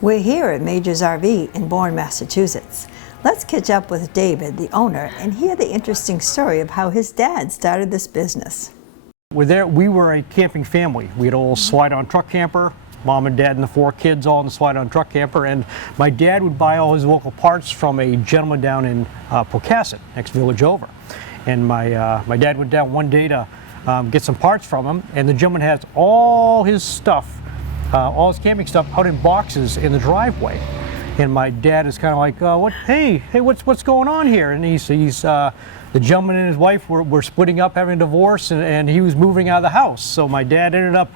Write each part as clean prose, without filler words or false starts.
We're here at Major's RV in Bourne, Massachusetts. Let's catch up with David, the owner, and hear the interesting story of how his dad started this business. We were a camping family. We had a little slide-on truck camper, mom and dad and the 4 kids all in the slide-on truck camper, and my dad would buy all his local parts from a gentleman down in Pocasset, next village over. And my dad went down one day to get some parts from him, and the gentleman has all his stuff, all his camping stuff out in boxes in the driveway. And my dad is kind of like, hey, what's going on here? And he's the gentleman and his wife were splitting up, having a divorce, and he was moving out of the house. So my dad ended up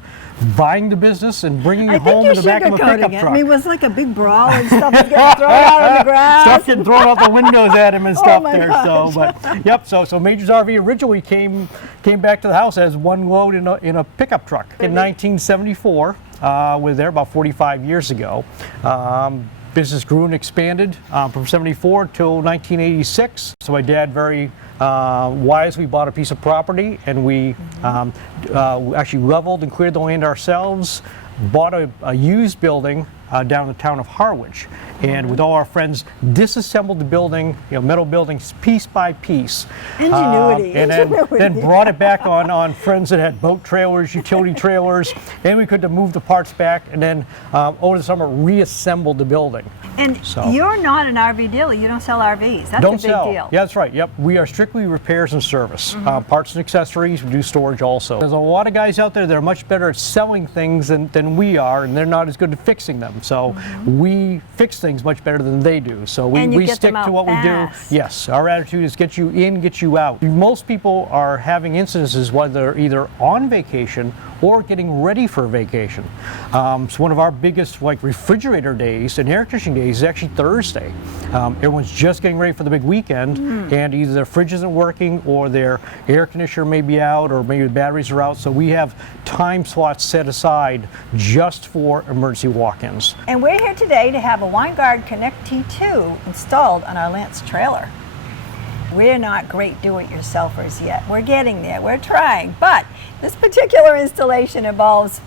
buying the business and bringing it home in the back of a pickup truck. I mean, it was like a big brawl and stuff was getting thrown out on the ground. Stuff getting thrown out the windows at him and stuff there. Gosh. So, but yep. So Major's RV originally came back to the house as one load in a pickup truck in 1974. Was there about 45 years ago. Business grew and expanded from 74 till 1986. So my dad very wisely bought a piece of property, and we actually leveled and cleared the land ourselves, bought a used building down in the town of Harwich, and with all our friends disassembled the building, metal buildings piece by piece. Ingenuity. And then brought it back on friends that had boat trailers, utility trailers, and we could move the parts back, and then over the summer reassembled the building. And you're not an RV dealer. You don't sell RVs. That's a big deal. Yeah, that's right. Yep. We are strictly repairs and service. Parts and accessories. We do storage also. There's a lot of guys out there that are much better at selling things than we are, and they're not as good at fixing them. So we fix things much better than they do. So we stick to what we do. Yes. Our attitude is get you in, get you out. Most people are having incidences while they're either on vacation or getting ready for a vacation. So one of our biggest refrigerator days and air conditioning days is actually Thursday. Everyone's just getting ready for the big weekend, and either their fridge isn't working or their air conditioner may be out, or maybe the batteries are out. So we have time slots set aside just for emergency walk-ins. And we're here today to have a Winegard ConnecT T2 installed on our Lance trailer. We're not great do-it-yourselfers yet. We're getting there. We're trying. But this particular installation involves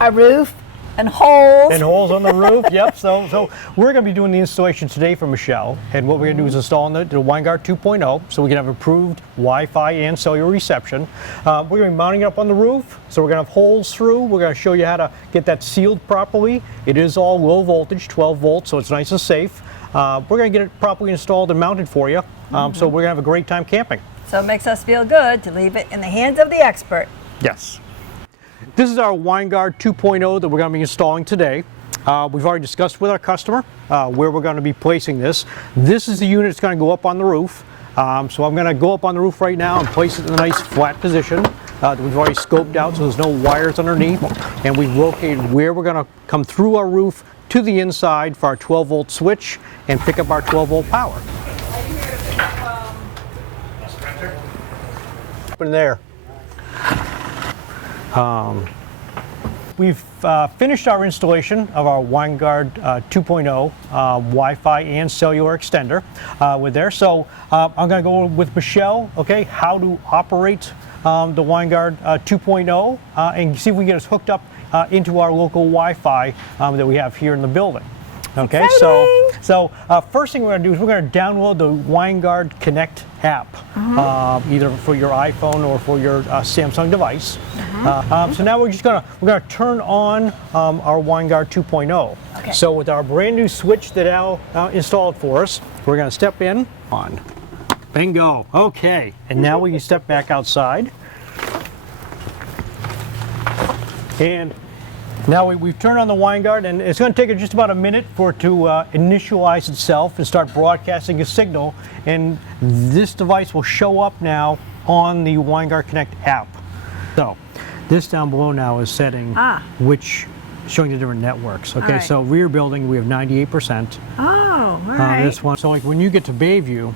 a roof and holes. And holes on the roof, yep. So we're going to be doing the installation today for Michelle. And what we're going to do is install the Winegard 2.0 so we can have improved Wi-Fi and cellular reception. We're going to be mounting it up on the roof. So we're going to have holes through. We're going to show you how to get that sealed properly. It is all low voltage, 12 volts, so it's nice and safe. We're going to get it properly installed and mounted for you. So we're going to have a great time camping. So it makes us feel good to leave it in the hands of the expert. Yes. This is our Winegard 2.0 that we're going to be installing today. We've already discussed with our customer where we're going to be placing this. This is the unit that's going to go up on the roof. So I'm going to go up on the roof right now and place it in a nice flat position that we've already scoped out, so there's no wires underneath. And we've located where we're going to come through our roof to the inside for our 12-volt switch and pick up our 12-volt power. Up in there. We've finished our installation of our Winegard 2.0 Wi-Fi and cellular extender with there. So I'm going to go with Michelle, okay, how to operate the Winegard 2.0 and see if we can get us hooked up into our local Wi-Fi that we have here in the building. Okay, so first thing we're going to do is we're going to download the Winegard ConnecT app, either for your iPhone or for your Samsung device. So now we're going to turn on our Winegard 2.0. Okay. So with our brand new switch that Al installed for us, we're going to step in on. Bingo. Okay, and now we can step back outside. And now we've turned on the Winegard, and it's going to take it just about a minute for it to initialize itself and start broadcasting a signal. And this device will show up now on the Winegard ConnecT app. So this down below now is setting showing the different networks. Okay, so rear building we have 98%. Oh, all right. This one. So like when you get to Bayview,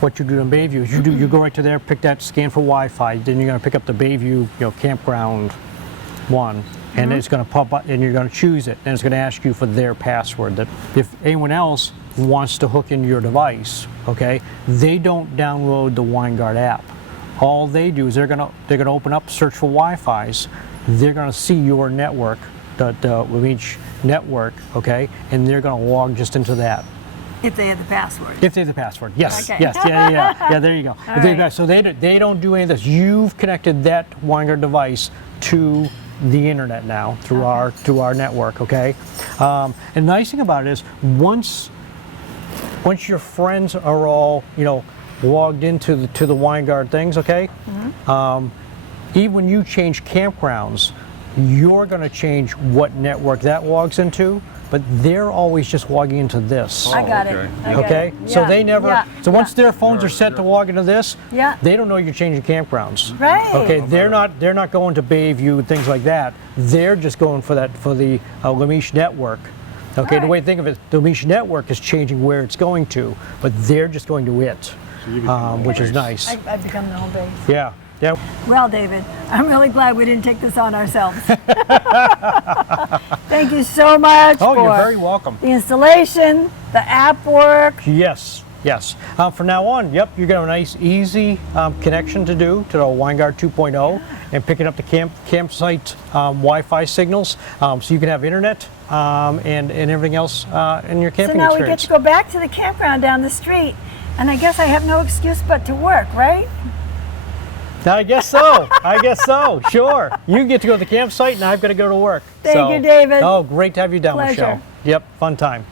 what you do in Bayview is you go right to there, pick that scan for Wi-Fi. Then you're going to pick up the Bayview campground one. And it's going to pop up, and you're going to choose it, and it's going to ask you for their password. That if anyone else wants to hook into your device, okay, they don't download the Winegard app. All they do is they're going to open up, search for Wi-Fi's. They're going to see your network the Winegard network, okay, and they're going to log just into that. If they have the password. If they have the password, yes, Okay. yes, yeah, there you go. If they- right. So they don't do any of this. You've connected that Winegard device to the internet now through our network, okay. And the nice thing about it is once your friends are all logged into the Winegard things, okay. Even when you change campgrounds, you're going to change what network that logs into, but they're always just logging into this. I got it. okay. I got Okay, it. so Yeah, they never. yeah, So once yeah. their phones are set to log into this, Yeah. they don't know you're changing campgrounds. Right. Okay, they're not going to Bayview and things like that. They're just going for the Winegard network. Okay, the Right. way to think of it, the Winegard network is changing where it's going to, but they're just going to it, which is nice. I've become the home base. Yeah, yeah. Well, David, I'm really glad we didn't take this on ourselves. Thank you so much Oh, for you're very welcome. the installation, the app work. Yes, yes. From now on, yep, you're going to have a nice, easy connection to do to the Winegard 2.0 and picking up the campsite Wi-Fi signals, so you can have internet and everything else in your So camping now we get experience. to go back to the campground down the street, and I guess I have no excuse but to work, right? I guess so. I guess so. Sure. You get to go to the campsite, and I've got to go to work. Thank you, David. Oh, great to have you down, Pleasure. Michelle. Yep, fun time.